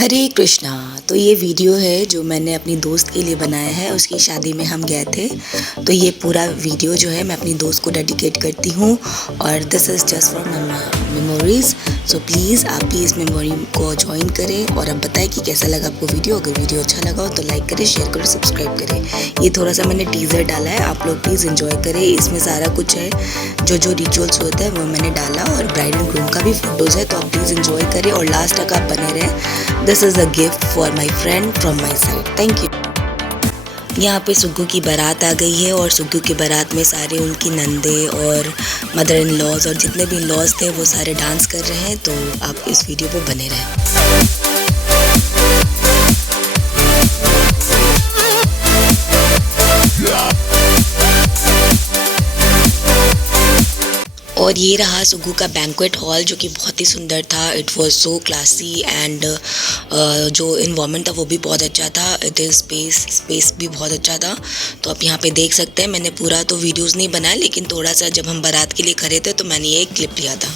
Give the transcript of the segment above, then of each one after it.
हरे कृष्णा। तो ये वीडियो है जो मैंने अपनी दोस्त के लिए बनाया है। उसकी शादी में हम गए थे, तो ये पूरा वीडियो जो है मैं अपनी दोस्त को डेडिकेट करती हूँ और this is just for memories. So please आप भी इस मेमोरी को ज्वाइन करें और अब बताएं कि कैसा लगा आपको वीडियो। अगर वीडियो अच्छा लगा हो तो लाइक करें, शेयर करें, सब्सक्राइब करें। ये थोड़ा सा मैंने टीज़र डाला है, आप लोग प्लीज़ इन्जॉय करें। इसमें सारा कुछ है, जो रिचुअल्स होता है वो मैंने डाला और ब्राइड एंड ग्रूम का भी फ़ोटोज़ है, तो आप प्लीज़ इन्जॉय करें और लास्ट तक आप बने रहें। This is a gift for my friend from my side. Thank you. यहाँ पे सुग्गू की बारात आ गई है और सुग्गू की बारात में सारे उनकी नंदे और मदर इन लॉज और जितने भी लॉज थे वो सारे डांस कर रहे हैं, तो आप इस वीडियो पे बने रहें। और ये रहा सुग्गू का बैंक्वेट हॉल जो कि बहुत ही सुंदर था। It was so classy and जो इन्वायरमेंट था वो भी बहुत अच्छा था। इट इज़ स्पेस भी बहुत अच्छा था। तो आप यहाँ पे देख सकते हैं, मैंने पूरा तो वीडियोस नहीं बनाया, लेकिन थोड़ा सा जब हम बारात के लिए खड़े थे तो मैंने ये एक क्लिप लिया था।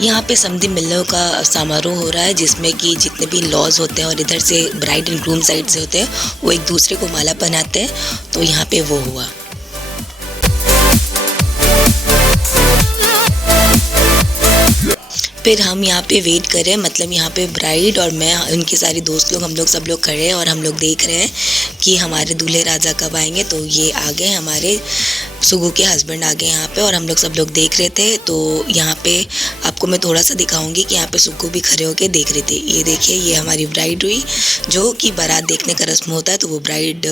यहाँ पे समधी मिलने का समारोह हो रहा है जिसमें कि जितने भी लॉज होते हैं और इधर से ब्राइड एंड ग्रूम साइड से होते हैं वो एक दूसरे को माला पहनाते हैं, तो यहाँ पे वो हुआ। फिर हम यहाँ पे वेट कर रहे हैं, मतलब यहाँ पे ब्राइड और मैं, उनकी सारी दोस्त लोग, हम लोग सब लोग खड़े हैं और हम लोग देख रहे हैं कि हमारे दूल्हे राजा कब आएंगे। तो ये आ गए, हमारे सुग्गू के हस्बैंड आ गए यहाँ पे और हम लोग सब लोग देख रहे थे। तो यहाँ पे आपको मैं थोड़ा सा दिखाऊंगी कि यहाँ पे सुग्गू भी खड़े होके देख रहे थे। ये देखिए, ये हमारी ब्राइड हुई, जो कि बारात देखने का रस्म होता है, तो वो ब्राइड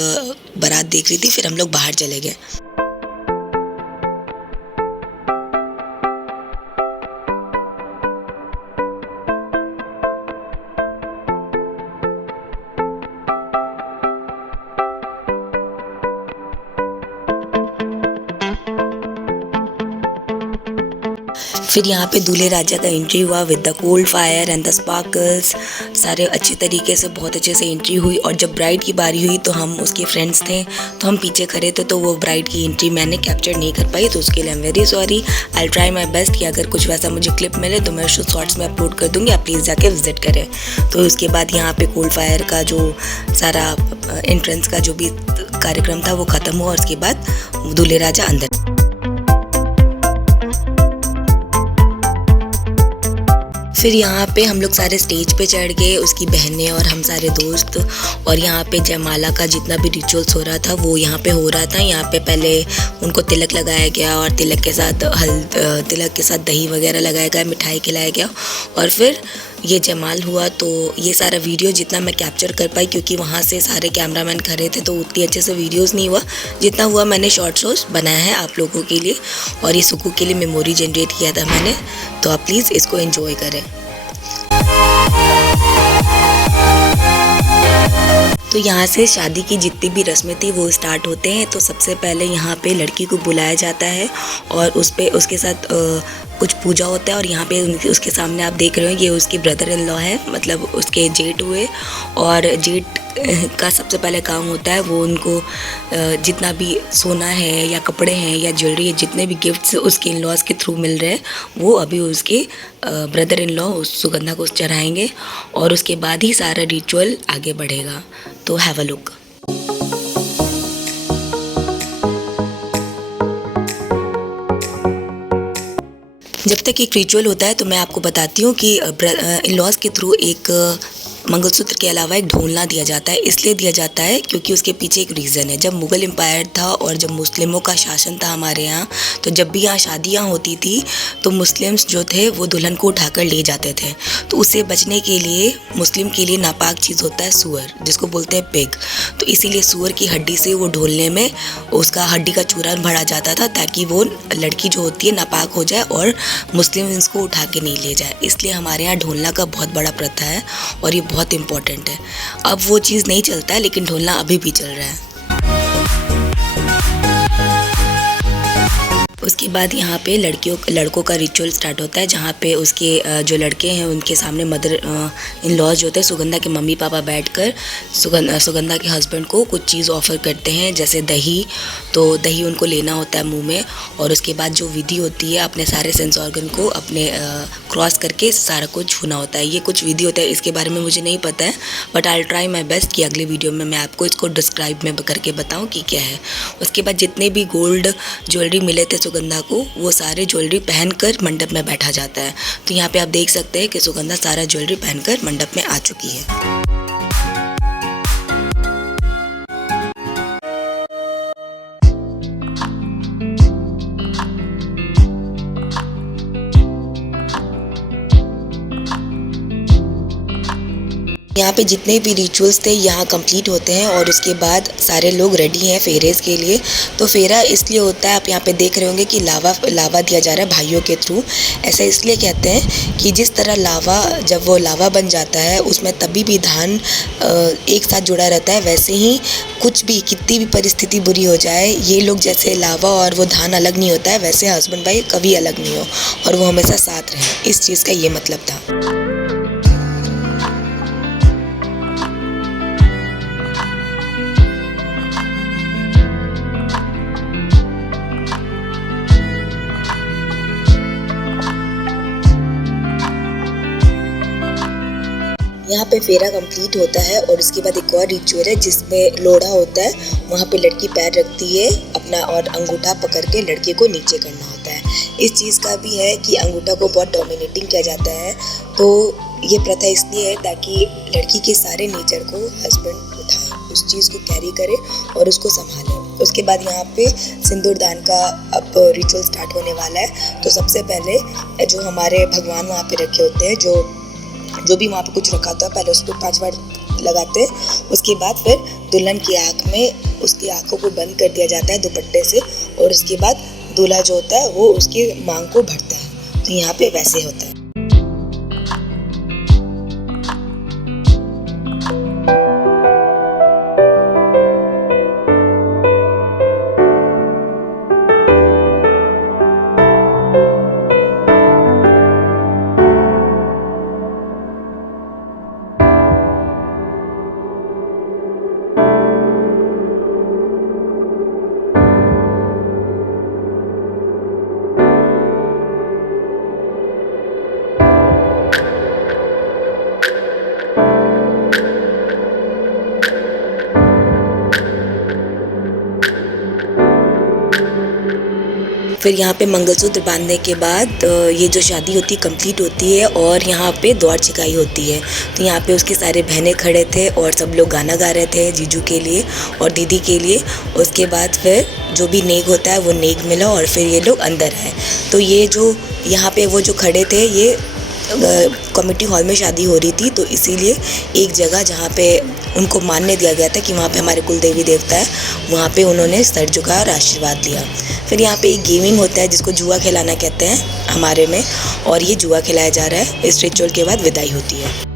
बारात देख रही थी। फिर हम लोग बाहर चले गए। फिर यहाँ पे दूल्हे राजा का एंट्री हुआ with the cold fire and the sparkles. सारे अच्छे तरीके से, बहुत अच्छे से एंट्री हुई। और जब ब्राइड की बारी हुई तो हम उसके फ्रेंड्स थे, तो हम पीछे खड़े थे, तो वो ब्राइड की एंट्री मैंने कैप्चर नहीं कर पाई, तो उसके लिए I am very sorry. I try my best कि अगर कुछ वैसा मुझे क्लिप मिले तो मैं उसको शॉर्ट्स में अपलोड कर दूँगी, आप प्लीज़ जाके विजिट करें। तो उसके बाद यहाँ पे कोल्ड फायर का जो सारा एंट्रेंस का जो भी कार्यक्रम था वो ख़त्म हुआ और उसके बाद दूल्हे राजा अंदर। फिर यहाँ पे हम लोग सारे स्टेज पे चढ़ गए, उसकी बहनें और हम सारे दोस्त। और यहाँ पे जयमाला का जितना भी रिचुअल्स हो रहा था वो यहाँ पे हो रहा था। यहाँ पे पहले उनको तिलक लगाया गया और तिलक के साथ दही वगैरह लगाया गया, मिठाई खिलाया गया और फिर ये जयमाल हुआ। तो ये सारा वीडियो जितना मैं कैप्चर कर पाई, क्योंकि वहाँ से सारे कैमरामैन खड़े थे, तो उतनी अच्छे से वीडियोस नहीं हुआ। जितना हुआ मैंने शॉर्ट्स बनाया है आप लोगों के लिए, और ये सुग्गू के लिए मेमोरी जनरेट किया था मैंने, तो आप प्लीज़ इसको एंजॉय करें। तो यहाँ से शादी की जितनी भी रस्में थी वो स्टार्ट होते हैं। तो सबसे पहले यहाँ पे लड़की को बुलाया जाता है और उसके साथ कुछ पूजा होता है। और यहाँ पे उसके सामने आप देख रहे हो, ये उसकी ब्रदर इन लॉ है, मतलब उसके जेठ हुए। और जेठ का सबसे पहले काम होता है वो उनको जितना भी सोना है या कपड़े हैं या ज्वेलरी है, जितने भी गिफ्ट्स उसके इन लॉज के थ्रू मिल रहे हैं, वो अभी उसके ब्रदर इन लॉ उस सुगंधा को चढ़ाएंगे और उसके बाद ही सारा रिचुअल आगे बढ़ेगा। तो हैव अ लुक। जब तक एक रिचुअल होता है तो मैं आपको बताती हूँ कि इन लॉज के थ्रू एक मंगलसूत्र के अलावा एक ढोलना दिया जाता है। इसलिए दिया जाता है क्योंकि उसके पीछे एक रीज़न है। जब मुग़ल एम्पायर था और जब मुस्लिमों का शासन था हमारे यहाँ, तो जब भी यहाँ शादियाँ होती थी तो मुस्लिम्स जो थे वो दुल्हन को उठाकर ले जाते थे। तो उससे बचने के लिए मुस्लिम के लिए नापाक चीज़ होता है सूअर, जिसको बोलते हैं पिग। तो इसीलिए सूअर की हड्डी से वो ढोलने में उसका हड्डी का चूरन भरा जाता था, ताकि वो लड़की जो होती है नापाक हो जाए और मुस्लिम इसको उठा के नहीं ले जाए। इसलिए हमारे यहाँ ढोलना का बहुत बड़ा प्रथा है और ये बहुत इम्पोर्टेंट है। अब वो चीज़ नहीं चलता है, लेकिन ढोलना अभी भी चल रहा है। उसके उसके बाद यहाँ पे लड़कों का रिचुअल स्टार्ट होता है, जहाँ पे उसके जो लड़के हैं उनके सामने मदर इन लॉज जो होते हैं, सुगंधा के मम्मी पापा बैठकर सुगंधा के हस्बैंड को कुछ चीज़ ऑफ़र करते हैं, जैसे दही। तो दही उनको लेना होता है मुंह में, और उसके बाद जो विधि होती है अपने सारे सेंस ऑर्गन को अपने क्रॉस करके सारा कुछ छूना होता है। ये कुछ विधि होता है, इसके बारे में मुझे नहीं पता है, but I will try my best कि अगले वीडियो में मैं आपको इसको डिस्क्राइब में करके बताऊँ कि क्या है। उसके बाद जितने भी गोल्ड ज्वेलरी मिले थे सुगंधा को, वो सारे ज्वेलरी पहनकर मंडप में बैठा जाता है। तो यहाँ पे आप देख सकते हैं कि सुगंधा सारा ज्वेलरी पहनकर मंडप में आ चुकी है। यहाँ पे जितने भी रिचुअल्स थे यहाँ कंप्लीट होते हैं, और उसके बाद सारे लोग रेडी हैं फेरेज़ के लिए। तो फेरा इसलिए होता है, आप यहाँ पे देख रहे होंगे कि लावा दिया जा रहा है भाइयों के थ्रू। ऐसा इसलिए कहते हैं कि जिस तरह लावा, जब वो लावा बन जाता है उसमें तभी भी धान एक साथ जुड़ा रहता है, वैसे ही कुछ भी कितनी भी परिस्थिति बुरी हो जाए, ये लोग जैसे लावा और वो धान अलग नहीं होता है, वैसे हस्बैंड वाइफ कभी अलग नहीं हो और वो हमेशा साथ रहें। इस चीज़ का ये मतलब था। यहाँ पे फेरा कंप्लीट होता है, और उसके बाद एक और रिचुअल है जिसमें लोढ़ा होता है। वहाँ पे लड़की पैर रखती है अपना, और अंगूठा पकड़ के लड़के को नीचे करना होता है। इस चीज़ का भी है कि अंगूठा को बहुत डोमिनेटिंग किया जाता है। तो ये प्रथा इसलिए है ताकि लड़की के सारे नेचर को हस्बैंड उठाए, उस चीज़ को कैरी करे और उसको संभाले। उसके बाद यहाँ पे सिंदूरदान का अब रिचुअल स्टार्ट होने वाला है। तो सबसे पहले जो हमारे भगवान वहाँ पे रखे होते हैं, जो भी वहाँ पे कुछ रखा होता है, पहले उस पर 5 बार लगाते हैं। उसके बाद फिर दुल्हन की आँख में उसकी आँखों को बंद कर दिया जाता है दुपट्टे से, और उसके बाद दूल्हा जो होता है वो उसकी मांग को भरता है। तो यहाँ पे वैसे होता है। फिर यहाँ पे मंगलसूत्र बांधने के बाद ये जो शादी होती है कंप्लीट होती है, और यहाँ पे द्वार छिकाई होती है। तो यहाँ पे उसके सारे बहनें खड़े थे और सब लोग गाना गा रहे थे जीजू के लिए और दीदी के लिए। उसके बाद फिर जो भी नेग होता है वो नेग मिला, और फिर ये लोग अंदर आए। तो ये जो यहाँ पे वो जो खड़े थे, ये कम्युनिटी हॉल में शादी हो रही थी, तो इसीलिए एक जगह जहाँ पे उनको मानने दिया गया था कि वहाँ पे हमारे कुल देवी देवता है, वहाँ पे उन्होंने सर झुका और आशीर्वाद लिया। फिर यहाँ पे एक गेमिंग होता है जिसको जुआ खिलाना कहते हैं हमारे में, और ये जुआ खिलाया जा रहा है। इस रिचुअल के बाद विदाई होती है।